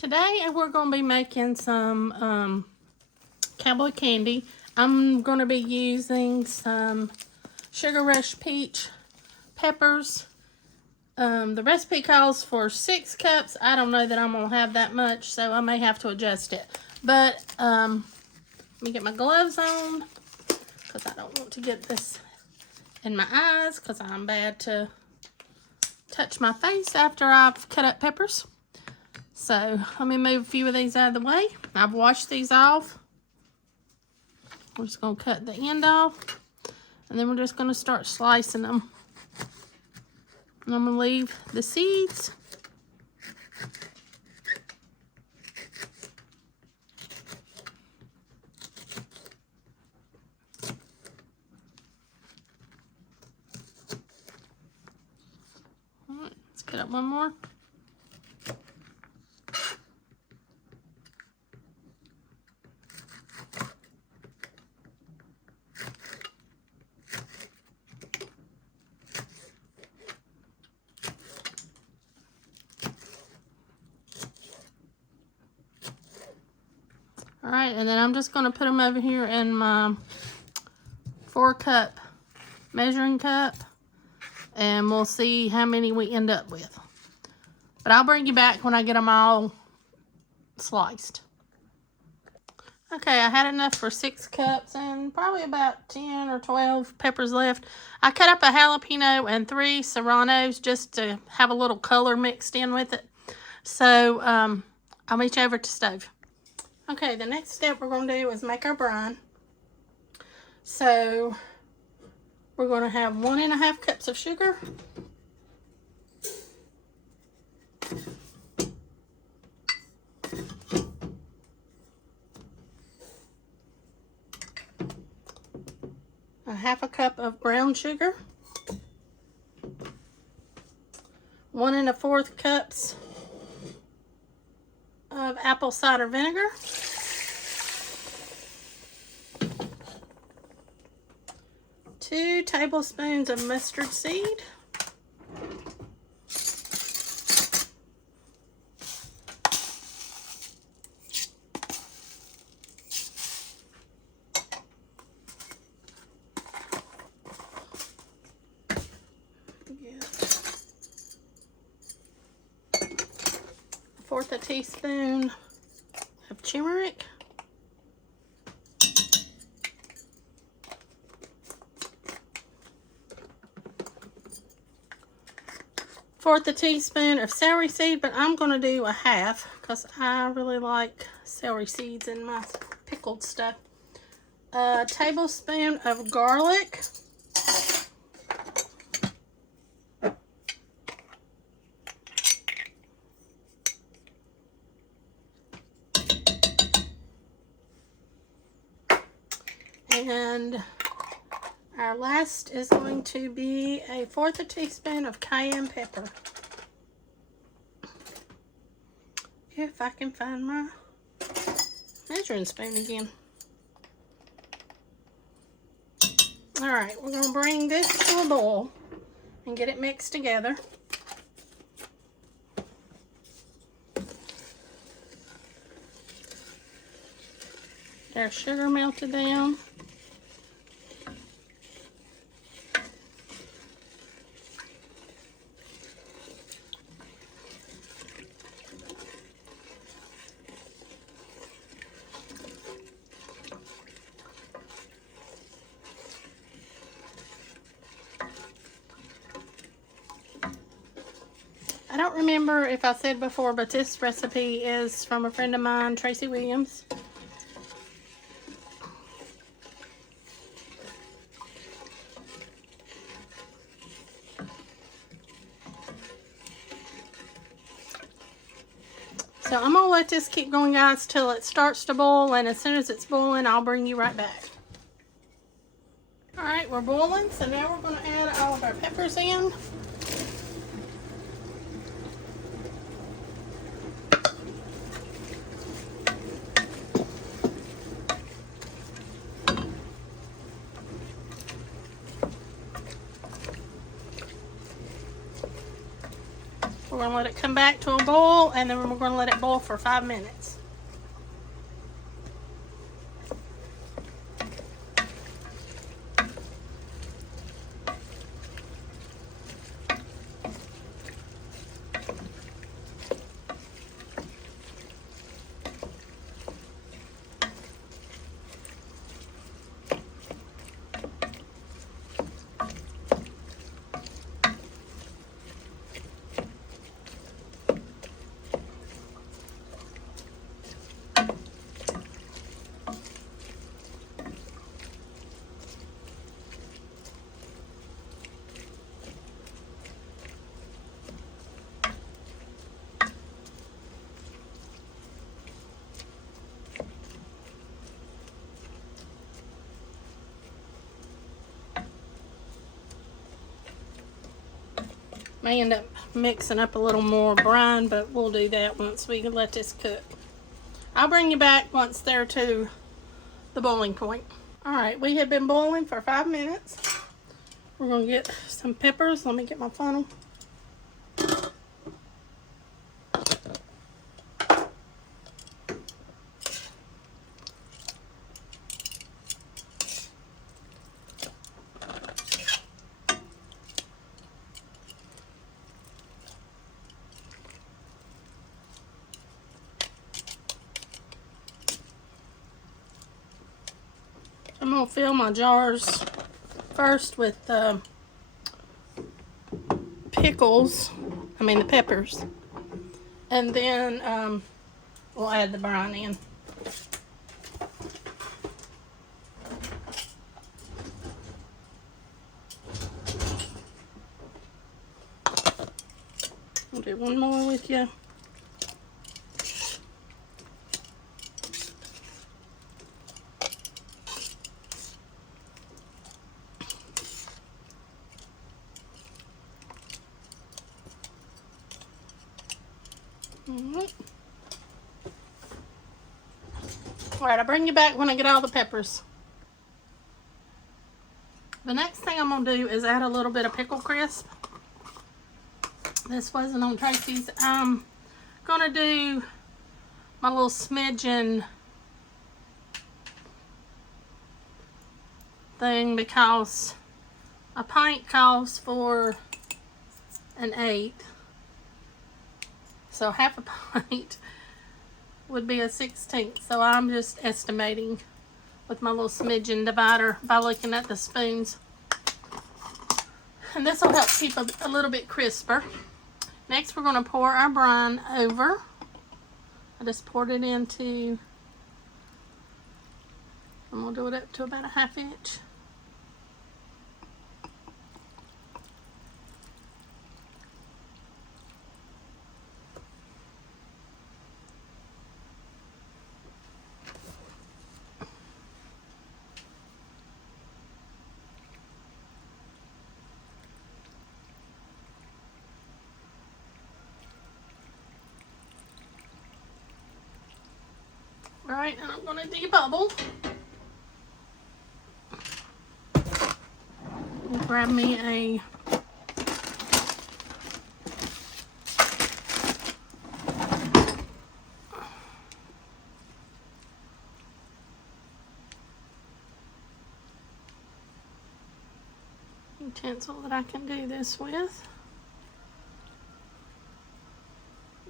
Today we're going to be making some Cowboy Candy. I'm going to be using some Sugar Rush Peach peppers. The recipe calls for 6 cups. I don't know that I'm going to have that much, so I may have to adjust it. But let me get my gloves on because I don't want to get this in my eyes because I'm bad to touch my face after I've cut up peppers. So let me move a few of these out of the way. I've washed these off. We're just going to cut the end off. And then we're just going to start slicing them. And I'm going to leave the seeds. All right, let's cut up one more. All right, and then I'm just going to put them over here in my 4-cup measuring cup, and we'll see how many we end up with. But I'll bring you back when I get them all sliced. Okay, I had enough for 6 cups and probably about 10 or 12 peppers left. I cut up a jalapeno and 3 serranos just to have a little color mixed in with it. So I'll meet you over to the stove. Okay, the next step we're going to do is make our brine. So we're going to have 1½ cups of sugar. A 1/2 cup of brown sugar. 1 1/4 cups of apple cider vinegar. 2 tablespoons of mustard seed. 1/4 teaspoon of turmeric. 1/4 teaspoon of celery seed, but I'm going to do a 1/2 because I really like celery seeds in my pickled stuff. A tablespoon of garlic. And our last is going to be a 1/4 teaspoon of cayenne pepper. If I can find my measuring spoon again. All right, we're going to bring this to a boil and get it mixed together. Get our sugar melted down. I don't remember if I said before, but this recipe is from a friend of mine, Tracie Williams. So I'm going to let this keep going, guys, till it starts to boil, and as soon as it's boiling, I'll bring you right back. All right, we're boiling, so now we're going to add all of our peppers in. We're going to let it come back to a boil, and then we're going to let it boil for 5 minutes. May end up mixing up a little more brine, but we'll do that once we let this cook. I'll bring you back once they're to the boiling point. Alright, we have been boiling for 5 minutes. We're going to get some peppers. Let me get my funnel. I'm going to fill my jars first with pickles, the peppers, and then we'll add the brine in. I'll do one more with you. Alright, I'll bring you back when I get all the peppers. The next thing I'm going to do is add a little bit of pickle crisp. This wasn't on Tracie's. I'm going to do my little smidgen thing because a pint calls for an 1/8. So half a pint would be a 1/16. So I'm just estimating with my little smidgen divider by looking at the spoons. And this will help keep a little bit crisper. Next we're going to pour our brine over. I just poured it into, I'm going to do it up to about a 1/2 inch. Alright, and I'm going to debubble. Grab me a utensil that I can do this with.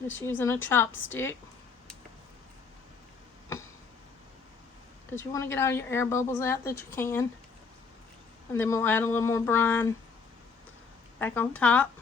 Just using a chopstick. Because you want to get all your air bubbles out that you can. And then we'll add a little more brine back on top.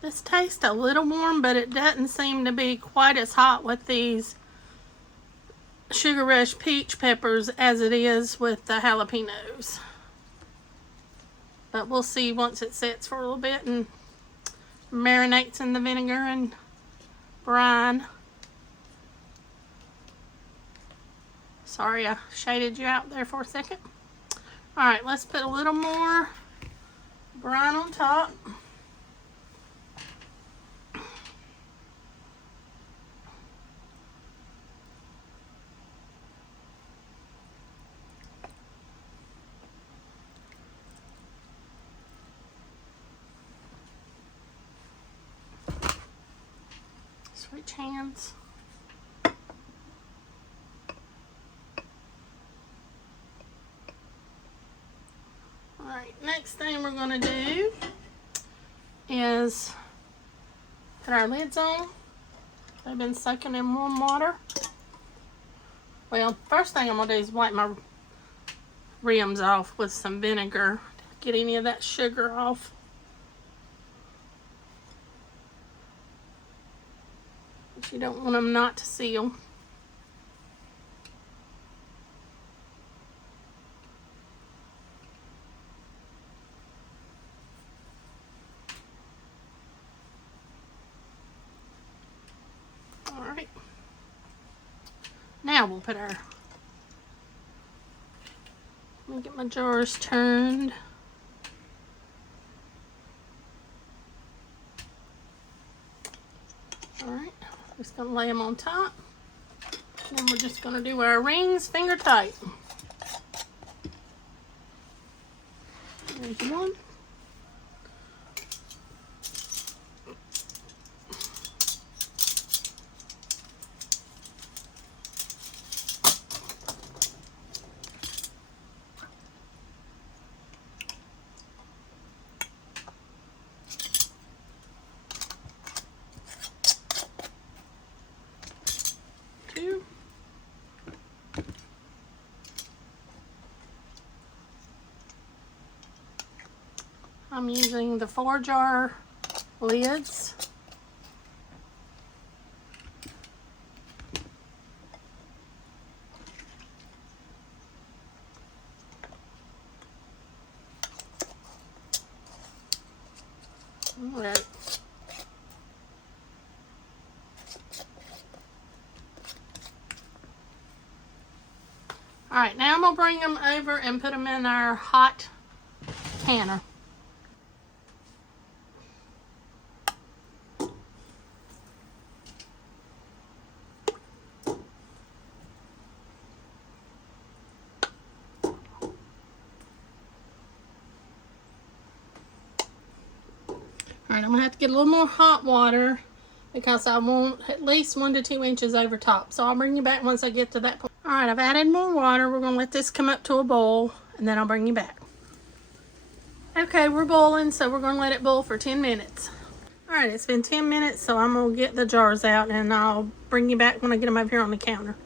This tastes a little warm, but it doesn't seem to be quite as hot with these Sugar Rush peach peppers as it is with the jalapenos. But we'll see once it sets for a little bit and marinates in the vinegar and brine. Sorry, I shaded you out there for a second. Alright, let's put a little more brine on top. Switch hands. Alright, next thing we're going to do is put our lids on. They've been soaking in warm water. Well, first thing I'm going to do is wipe my rims off with some vinegar to get any of that sugar off. But you don't want them not to seal. Alright. Now we'll put our, let me get my jars turned. Alright, just going to lay them on top. Then we're just going to do our rings finger tight. There's one. Two. I'm using the 4-jar lids. All right. Alright, now I'm going to bring them over and put them in our hot canner. Alright, I'm going to have to get a little more hot water because I want at least 1 to 2 inches over top. So I'll bring you back once I get to that point. Alright, I've added more water. We're going to let this come up to a boil and then I'll bring you back. Okay, we're boiling, so we're going to let it boil for 10 minutes. Alright, it's been 10 minutes, so I'm going to get the jars out and I'll bring you back when I get them over here on the counter.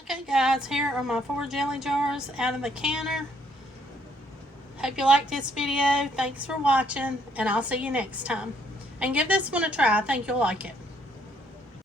Okay guys, here are my 4 jelly jars out of the canner. Hope you liked this video. Thanks for watching, and I'll see you next time. And give this one a try. I think you'll like it.